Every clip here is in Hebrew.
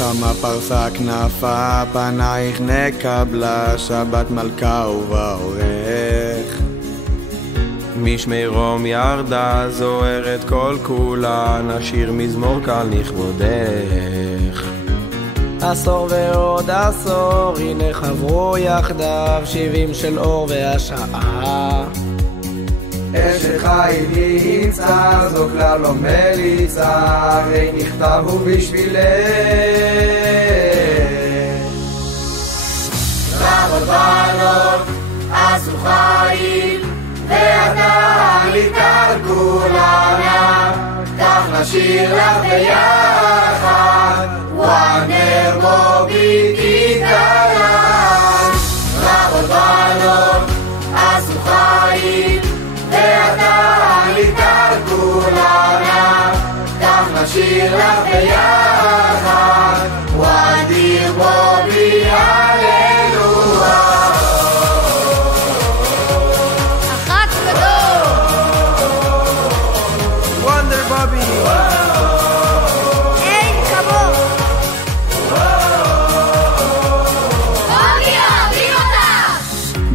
חמה פרסה כנפה, פנייך נקבלה, שבת מלכה ובעורך. משמרום ירדה זוהרת כל כולה, נשיר מזמור קל לכבודך. עשור ועוד עשור, הנה חברו יחדיו, 70 של אור והשעה. אשת חיים ימצא, זו כלל לא מליצה, הרי נכתבו בשבילך. רבות בנות עשו חיים, ואתה עלית על כולנה, כך נשיר לך ביחד, וונדר בובי כיתלן. רבות בנות עשו חיים, ואתה עלית על כולנה, כך נשיר לך ביחד, וונדר בובי הללויה.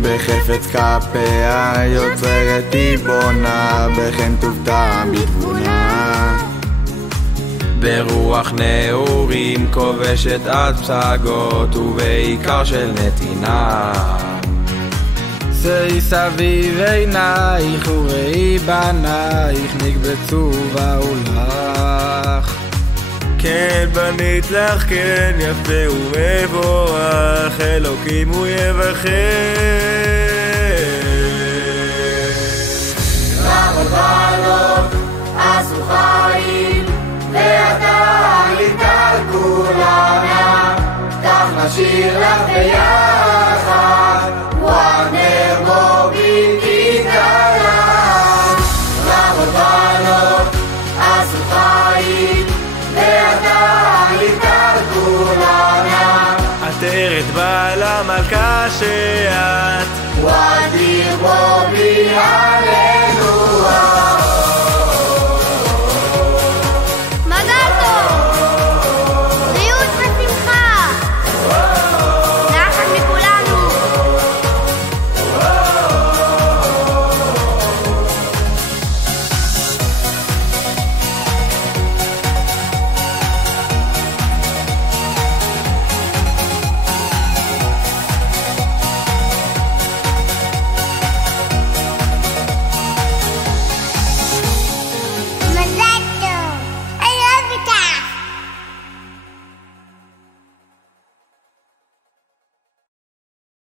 בחפץ כפיה יוצרת היא בונה, בחן טוב טעם בתבונה. ברוח נעורים כובשת עד פסגות, ובעיקר של נתינה. שאי סביב עינייך וראי בנייך, נקבצו באו לך. כן בנית לך כן יפה ומבורך, אלוקים הוא יבחר.